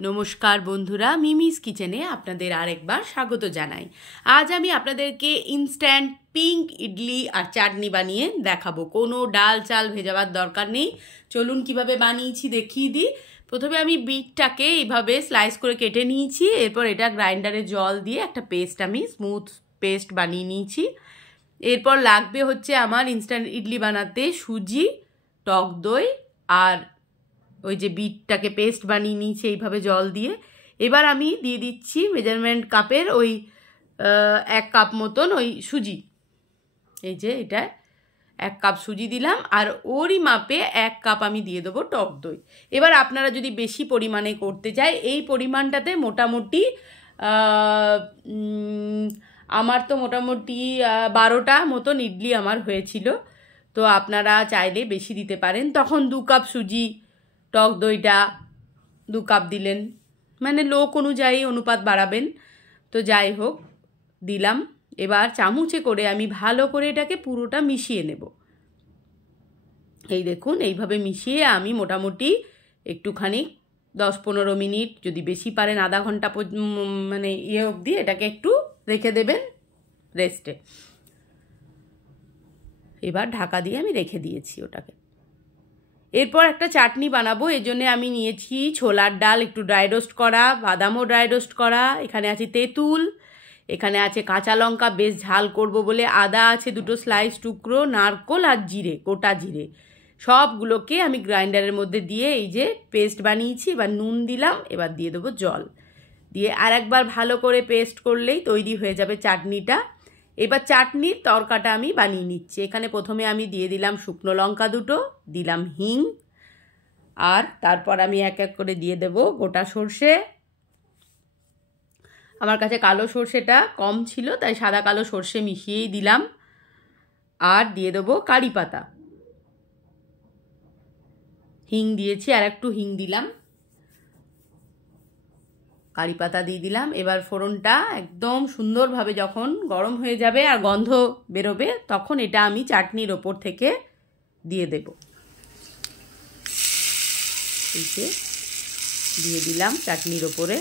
নমস্কার বন্ধুরা, মিমিস কিচেনে আপনাদের আরেকবার স্বাগত জানাই। আজ আমি আপনাদেরকে ইনস্ট্যান্ট পিঙ্ক ইডলি আর চাটনি বানিয়ে দেখাবো। কোনো ডাল চাল ভেজাবার দরকার নেই। চলুন কিভাবে বানিয়েছি দেখিয়ে দিই। প্রথমে আমি বিটটাকে এইভাবে স্লাইস করে কেটে নিয়েছি। এরপর এটা গ্রাইন্ডারে জল দিয়ে একটা পেস্ট, আমি স্মুথ পেস্ট বানিয়ে নিয়েছি। এরপর লাগবে হচ্ছে আমার ইনস্ট্যান্ট ইডলি বানাতে সুজি, টক দই আর ওই যে বিটটাকে পেস্ট বানিয়ে নিয়েছি এইভাবে জল দিয়ে। এবার আমি দিয়ে দিচ্ছি মেজারমেন্ট কাপের ওই 1 কাপ মতন ওই সুজি। এই যে এটা 1 কাপ সুজি দিলাম, আর ওরই মাপে 1 কাপ আমি দিয়ে দেবো টক দই। এবার আপনারা যদি বেশি পরিমাণে করতে চাই, এই পরিমাণটাতে মোটামুটি আমার তো মোটামুটি 12টা মতন ইডলি আমার হয়েছিল। তো আপনারা চাইলে বেশি দিতে পারেন। তখন 2 কাপ সুজি, টক দইটা 2 কাপ দিলেন, মানে লোক অনুযায়ী অনুপাত বাড়াবেন। তো যাই হোক দিলাম। এবার চামচে করে আমি ভালো করে এটাকে পুরোটা মিশিয়ে নেব। এই দেখুন, এইভাবে মিশিয়ে আমি মোটামুটি একটুখানি 10-15 মিনিট, যদি বেশি পারেন আধা ঘন্টা মানে অবধি এটাকে একটু রেখে দেবেন রেস্টে। এবার ঢাকা দিয়ে আমি রেখে দিয়েছি ওটাকে। এরপর একটা চাটনি বানাবো। এর জন্য আমি নিয়েছি ছোলার ডাল একটু ড্রাই রোস্ট করা, বাদামও ড্রাই রোস্ট করা, এখানে আছে তেঁতুল, এখানে আছে কাঁচা লঙ্কা, বেশ ঝাল করব বলে আদা আছে 2টো স্লাইস টুকরো, নারকোল আর জিরে, গোটা জিরে, সবগুলোকে আমি গ্রাইন্ডারের মধ্যে দিয়ে এই যে পেস্ট বানিয়েছি। এবার নুন দিলাম, এবার দিয়ে দেবো জল দিয়ে আর একবার ভালো করে পেস্ট করলেই তৈরি হয়ে যাবে চাটনিটা। এবার চাটনির তরকাটা আমি বানিয়ে নিচ্ছি। এখানে প্রথমে আমি দিয়ে দিলাম শুকনো লঙ্কা 2টো, দিলাম হিং, আর তারপর আমি এক এক করে দিয়ে দেব গোটা সর্ষে। আমার কাছে কালো সর্ষেটা কম ছিল, তাই সাদা কালো সর্ষে মিশিয়েই দিলাম। আর দিয়ে দেবো কারি পাতা, হিং দিয়েছি আর একটু হিং দিলাম, কারি পাতা দিয়ে দিলাম। এবার ফোড়নটা একদম সুন্দরভাবে যখন গরম হয়ে যাবে আর গন্ধ বেরোবে, তখন এটা আমি চাটনির ওপর থেকে দিয়ে দেব। এই যে দিয়ে দিলাম চাটনির ওপরে।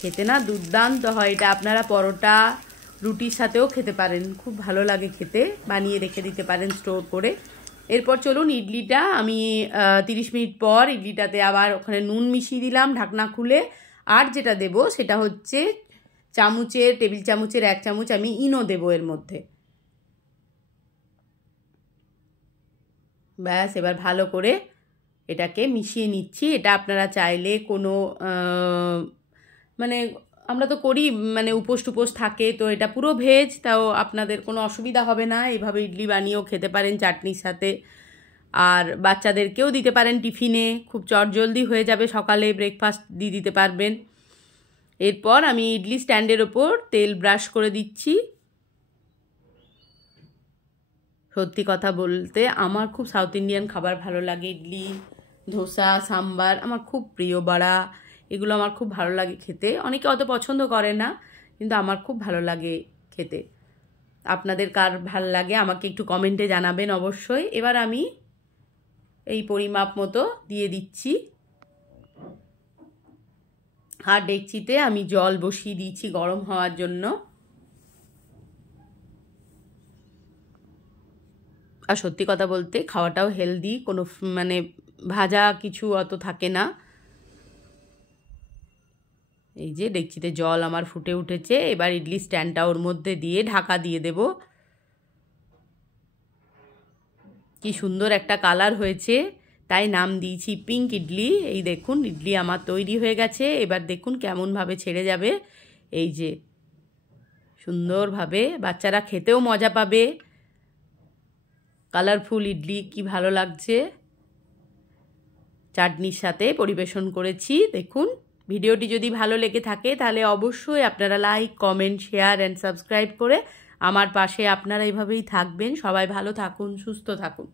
খেতে না দুর্দান্ত হয় এটা। আপনারা পরোটা, রুটির সাথেও খেতে পারেন, খুব ভালো লাগে খেতে। বানিয়ে রেখে দিতে পারেন স্টোর করে। এরপর চলুন ইডলিটা আমি 30 মিনিট পর ইডলিটাতে আবার ওখানে নুন মিশিয়ে দিলাম ঢাকনা খুলে। আর যেটা দেব সেটা হচ্ছে টেবিল চামচের 1 চামচ আমি ইনো দেব এর মধ্যে। ব্যাস, এবার ভালো করে এটাকে মিশিয়ে নিচ্ছি। এটা আপনারা চাইলে কোনো মানে আমরা তো করি, মানে উপোস টুপোস থাকে, তো এটা পুরো ভেজ, তাও আপনাদের কোনো অসুবিধা হবে না। এইভাবে ইডলি বানিয়েও খেতে পারেন চাটনির সাথে। আর বাচ্চাদেরকেও দিতে পারেন টিফিনে, খুব চটজলদি হয়ে যাবে, সকালে ব্রেকফাস্ট দিয়ে দিতে পারবেন। এরপর আমি ইডলি স্ট্যান্ডের ওপর তেল ব্রাশ করে দিচ্ছি। সত্যি কথা বলতে আমার খুব সাউথ ইন্ডিয়ান খাবার ভালো লাগে। ইডলি, ধোসা, সাম্বার আমার খুব প্রিয়, বড়া, এগুলো আমার খুব ভালো লাগে খেতে। অনেকে অত পছন্দ করে না, কিন্তু আমার খুব ভালো লাগে খেতে। আপনাদের কার ভালো লাগে আমাকে একটু কমেন্টে জানাবেন অবশ্যই। এবার আমি এই পরিমাপ মতো দিয়ে দিচ্ছি। আর ডেকচিতে আমি জল বসিয়ে দিয়েছি গরম হওয়ার জন্য। আর সত্যি কথা বলতে খাওয়াটাও হেলদি, কোনো মানে ভাজা কিছু অত থাকে না। এই যে ডেকচিতে জল আমার ফুটে উঠেছে। এবার ইডলি স্ট্যান্ডটা ওর মধ্যে দিয়ে ঢাকা দিয়ে দেব। কি সুন্দর একটা কালার হয়েছে, তাই নাম দিয়েছি পিঙ্ক ইডলি। এই দেখুন ইডলি আমার তৈরি হয়ে গেছে। এবার দেখুন কেমনভাবে ছেড়ে যাবে। এই যে সুন্দরভাবে, বাচ্চারা খেতেও মজা পাবে। কালারফুল ইডলি কি ভালো লাগছে। চাটনির সাথে পরিবেশন করেছি। দেখুন, ভিডিওটি যদি ভালো লেগে থাকে তাহলে অবশ্যই আপনারা like, comment, share and subscribe করে আমার পাশে আপনারা এইভাবেই থাকবেন। সবাই ভালো থাকুন, সুস্থ থাকুন।